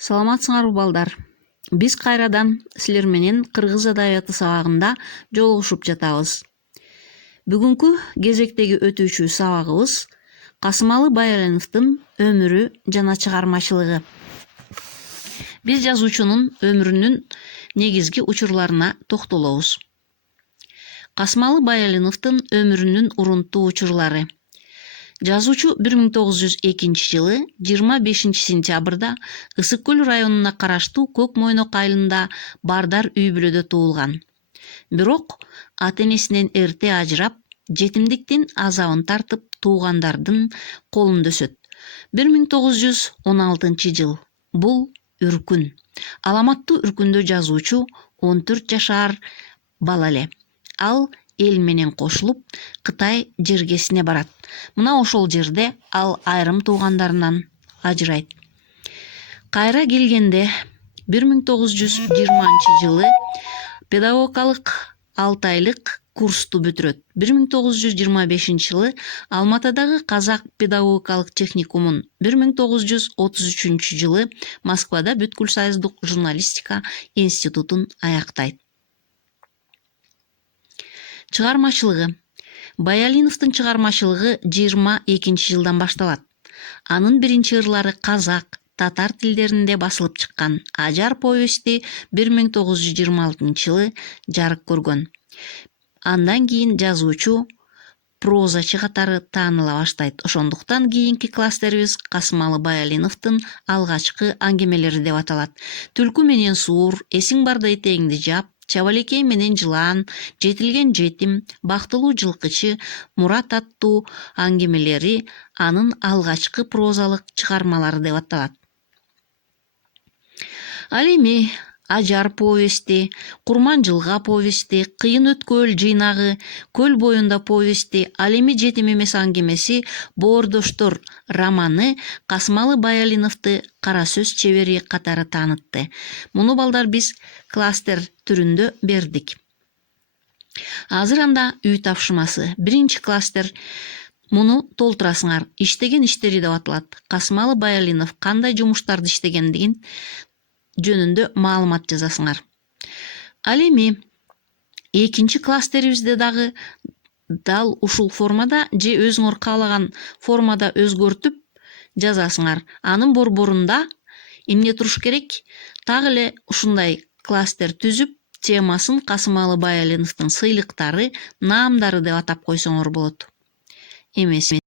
Саламатсыңарбы балдар. Биз кайрадан силер менен кыргыз адабияты сабагында жолугушуп жатабыз. Бүгүнкү кезектеги өтүүчү сабагыбыз Касымалы Баялиновдун өмүрү жана чыгармачылыгы. Биз жазуучунун өмүрүнүн негизги учурларына токтолобуз. Касымалы Баялиновдун өмүрүнүн урунтуу учурлары. Жазуучу 1902 жылы 25 сентябрда Ысык Көл районуна караштуу Көк Мойнок айылында Бардар үй бүлөдө туулган. Бирок ата-энесинен эрте ажырап, жетимдиктин азабын тартып туугандардын колунда өсөт. 1916 жыл. Бул Үркүн. Аламаттуу Үркүндө жазуучу 14 жашар бала эле. Ал эл менен кошулуп Кытай жергесине барат. Мына ошол жерде ал айрым туугандарынан ажырайт. Кайра келгенде 1920 жылы педагогикалык 6 айлык курсту бүтүрөт. 1925 жылы Алматыдагы Казак педагогикалык техникумун, 1933 жылы Москвада Бүткүл союздук журналистика институтун аяктайт. Чыгармачылыгы. Баялиновдун чыгармачылыгы 22 жылдан башталат. Анын биринчи ырлары казак, татар тилдеринде басылып чыккан. Ажар повести 1926 жылы жарык көргөн. Андан кийин жазуучу прозачы катары тааныла баштайт. Ошондуктан кийинки класстерибиз Касымалы Баялиновдун алгачкы аңгемелери деп аталат. Түлкү менен суур, эсиң барда этегиңди жап, Чабалекей менен жылан, жетилген жетим, бактылуу жылкычы, Мурат аттуу аңгемелери анын алгачкы прозалык чыгармалары деп аталат. Ал эми Ажар повести, Курманжылга повести, Кыйын өткөл жыйнагы, Көл боюнда повести, Ал эми жетим эмес аңгемеси, Боордоштор романы Касымалы Баялиновду кара сөз чебери катары таанытты. Муну балдар биз кластер түрүндө бердик. Азыр анда үй тапшырмасы. Биринчи кластер. Муну толтурасыңар. Иштеген иштери деп аталат. Касымалы Баялинов кандай жумуштарды иштегендигин жөнүндө маалымат жазасыңар. Ал эми экинчи кластерибизде дагы дал ушул формада же өзүңөр каалаган формада өзгөртүп жазасыңар. Анын борборунда эмне туруш керек? Так эле ушундай кластер түзүп, темасын Касымалы Баялиновдун сыйлыктары, наамдары деп атап койсоңор болот. Эмес.